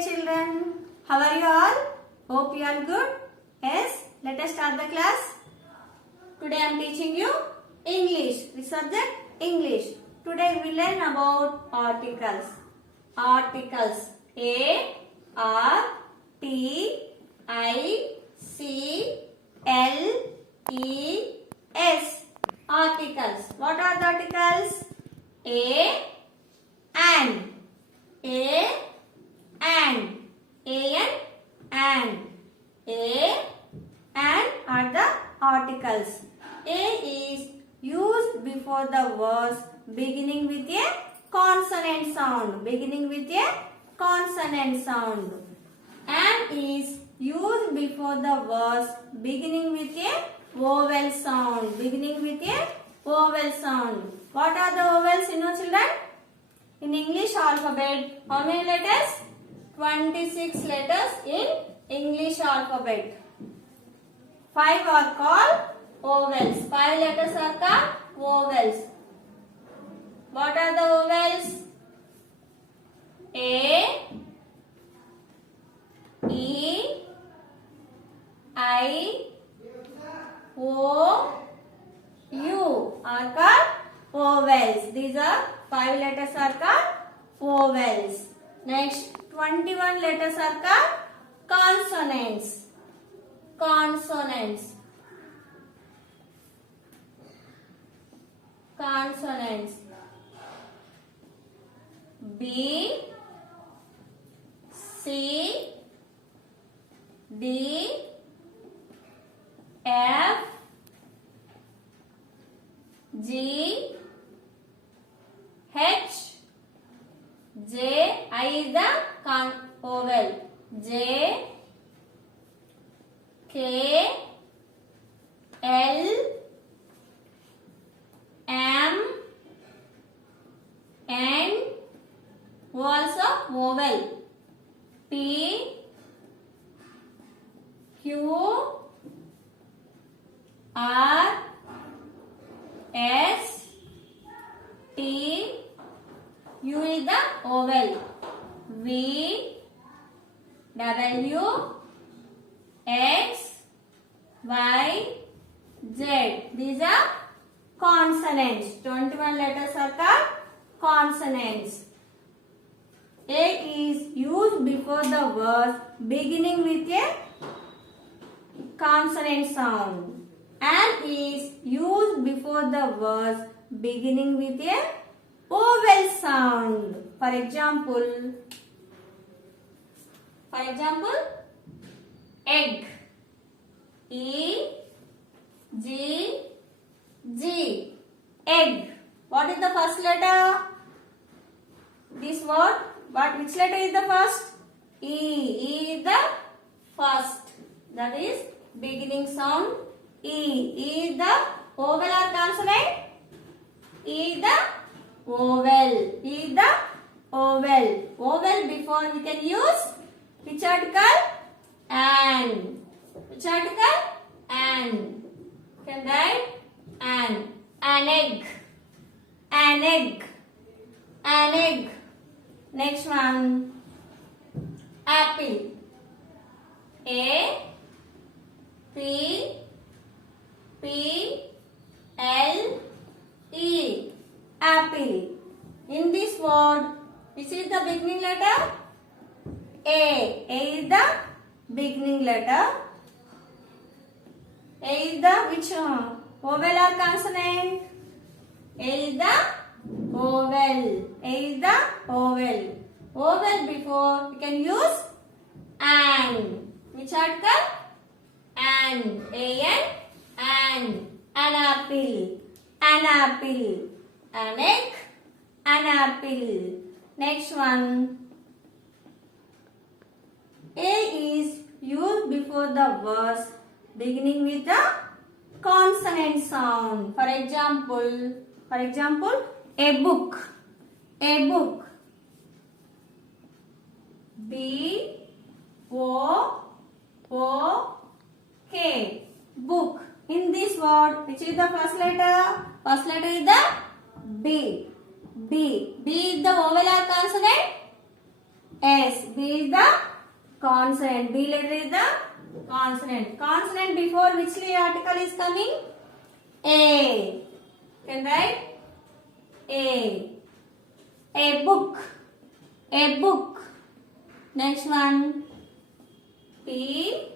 day children. How are you all? Hope you are good. Yes, let us start the class. Today I am teaching you English. The subject English. Today we learn about articles. Articles. A R T I C L E S. Articles. What are the articles? A and A and A and are the articles. A is used before the words beginning with a consonant sound. Beginning with a consonant sound. And is used before the words beginning with a vowel sound. Beginning with a vowel sound. What are the vowels, you know, children? In English alphabet, how many letters? 26 letters in English alphabet. 5 are called vowels. 5 letters are called vowels. What are the vowels? A, E, I, O, U are called vowels. These are 5 letters are called vowels. Next, 21 letters are called consonants. Consonants. Consonants. B, C, D, F, G, H, J, I is the vowel. J, K, L, M, N, also vowel. P, Q, R, S, T, U is the vowel. V, W, X, Y, Z. These are consonants. 21 letters are called consonants. A is used before the words beginning with a consonant sound and is used before the words beginning with a vowel sound. For example, egg. E, G, G. Egg. What is the first letter? This word. Which letter is the first? E. E is the first. That is beginning sound. E. E is the vowel or consonant? E is the vowel. E is the vowel. Vowel before we can use which article? An. Which article? An. Can write an. An egg. An egg. An egg. Next one. Apple. A, P, P, L, E. Apple. In this word, which is the beginning letter? A. A is the beginning letter. A is the which vowel or consonant? A is the vowel. A is the vowel. Vowel before we can use an. Which article? An. An. An apple. An apple. An egg. An apple. Next one. A is used before the words beginning with the consonant sound. For example, a book. A book. B, O, K. Book. In this word, which is the first letter? First letter is the B. B. B is the vowel or consonant? S. B is the consonant. B letter is the consonant. Consonant before which article is coming? A. Can write A. A book. A book. Next one. P.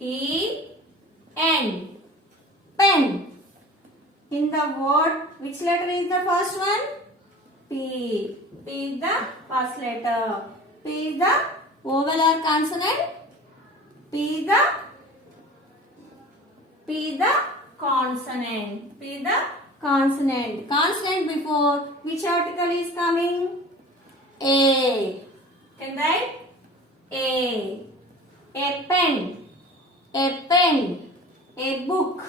E. N. Pen. In the word, which letter is the first one? P. P is the first letter. P is the vowel or consonant? P is the consonant. P is the consonant. Consonant before which article is coming? A. Can write A. A pen. A pen. A book.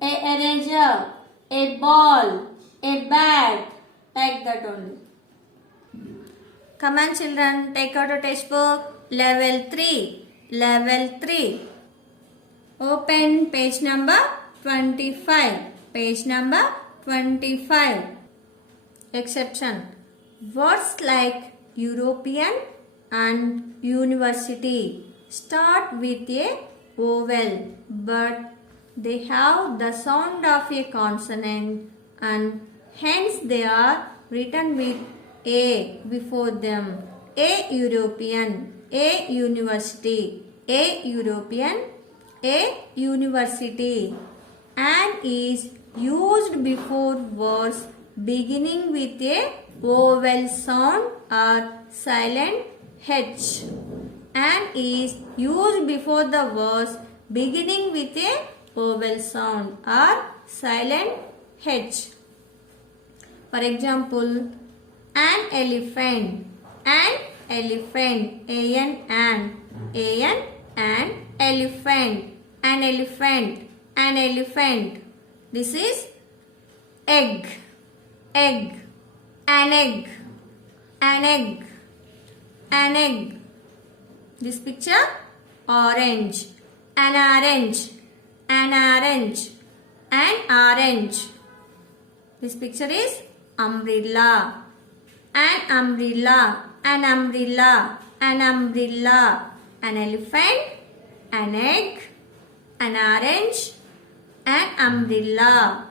A eraser. A ball. A bat. Like that only. Come on children, take out a textbook. Level 3. Level 3. Open page number 25. Page number 25. Exception. Words like European and university start with a vowel, but they have the sound of a consonant and hence they are written with A before them. A European, A university, A European, A university, and is used before words beginning with a vowel sound or silent H, and is used before the words beginning with a vowel sound or silent H. For example, an elephant, an elephant, an elephant, an elephant, an elephant. This is egg, egg, an egg, an egg, an egg. This picture, orange, an orange, an orange, an orange. This picture is umbrella, an umbrella, an umbrella, an umbrella, an elephant, an egg, an orange, an umbrella.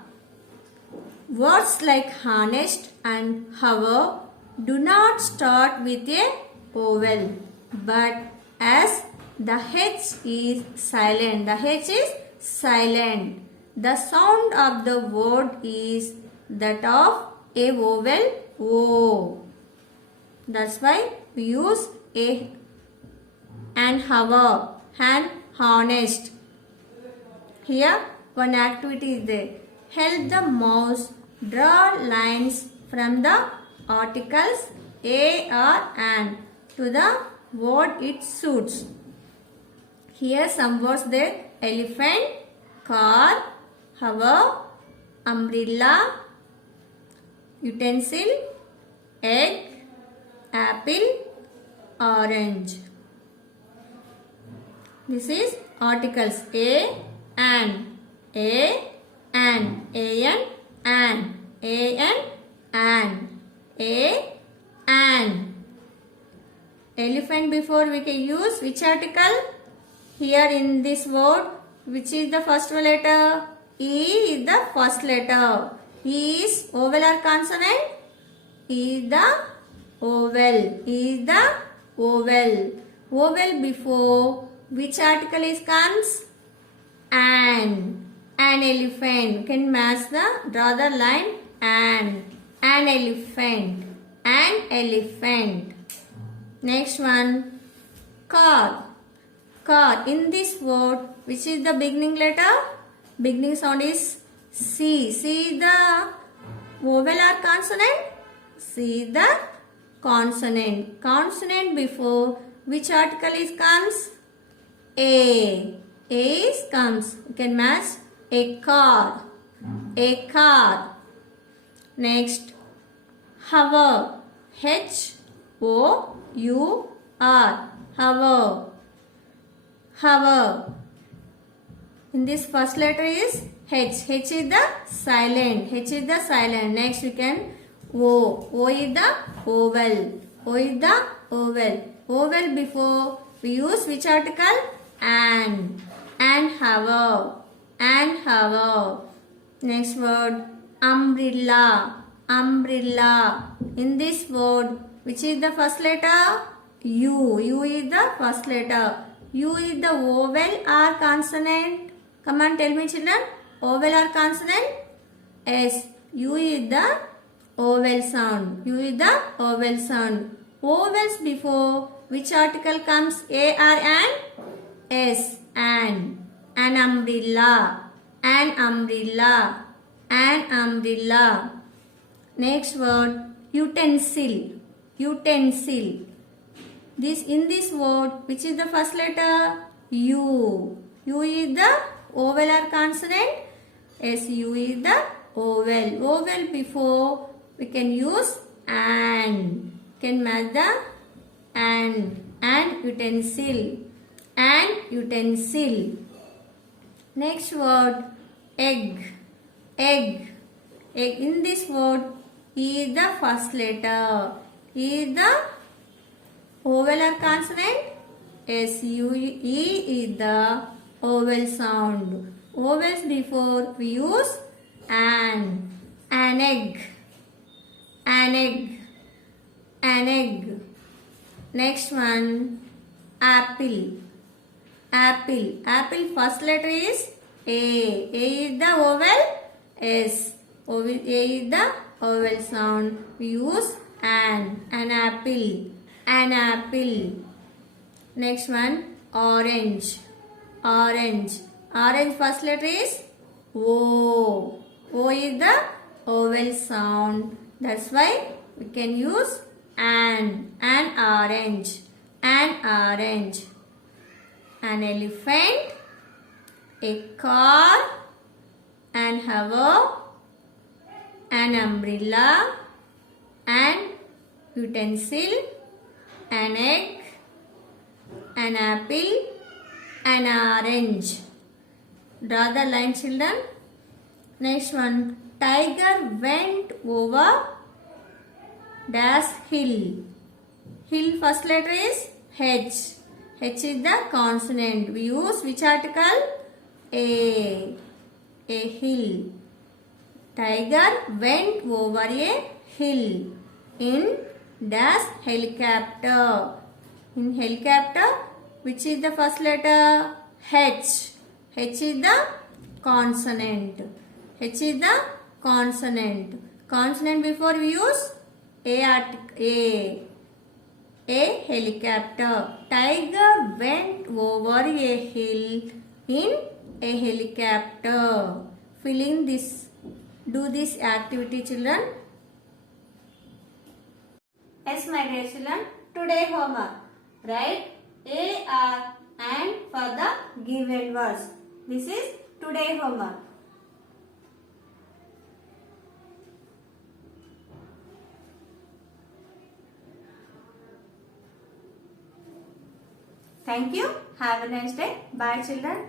Words like harnessed and hover do not start with a vowel, but as the H is silent, the H is silent. The sound of the word is that of a vowel O. That's why we use a and hover and harnessed. Here one activity is there. Help the mouse draw lines from the articles a or an to the word it suits. Here some words there: elephant, car, hover, umbrella, utensil, egg, apple, orange. This is articles a, an, a, an, an, an, a, an. Elephant before we can use which article? Here in this word, which is the first letter? E is the first letter. E is vowel or consonant? E is the vowel. E is the vowel. Vowel before which article is comes? An. An elephant. Can match the draw the line an. An elephant. An elephant. Next one. Car. Car. In this word, which is the beginning letter? Beginning sound is C. C is the vowel or consonant? C is the consonant. Consonant before which article is comes? A. A is comes. You can match a car. A car. Next. Hover. H O U R. Hover. Hover. In this first letter is H. H is the silent. H is the silent. Next we can O. O is the vowel. O is the oval. Oval before we use which article? And have. And have. Next word, umbrella. Umbrella. In this word, which is the first letter? U. U is the first letter. U is the vowel or consonant? Come on, tell me children. Vowel or consonant? Yes. U is the vowel sound. U is the vowel sound. Vowels before which article comes? A or an? S. An. An umbrella. An umbrella. An umbrella. Next word, utensil. Utensil. In this word, which is the first letter? U. U is the vowel or consonant? Yes, U is the vowel. Vowel before we can use an. Can match the an utensil. An utensil. Next word, egg. Egg. Egg. In this word, E is the first letter. E is the vowel or consonant? Yes, E is the vowel sound. Vowels before we use an. An egg. An egg. An egg. Next one, apple. Apple. Apple first letter is A. A is the vowel? Yes. A is the vowel sound. We use an apple. An apple. Next one, orange. Orange. Orange first letter is O. O is the vowel sound. That's why we can use an orange. An orange. An elephant. A car. An hover. An umbrella. An utensil. An egg. An apple. An orange. Draw the line, children. Next one. Tiger went over dash hill. Hill first letter is H. H is the consonant. We use which article? A. A hill. Tiger went over a hill in dash helicopter. In helicopter, which is the first letter? H. H is the consonant. H is the consonant. Consonant before we use A. A helicopter. Tiger went over a hill in a helicopter. Fill in this. Do this activity, children. Yes, my dear children. Today homework. Write A, R and for the given words. This is today homework. Thank you. Have a nice day. Bye, children.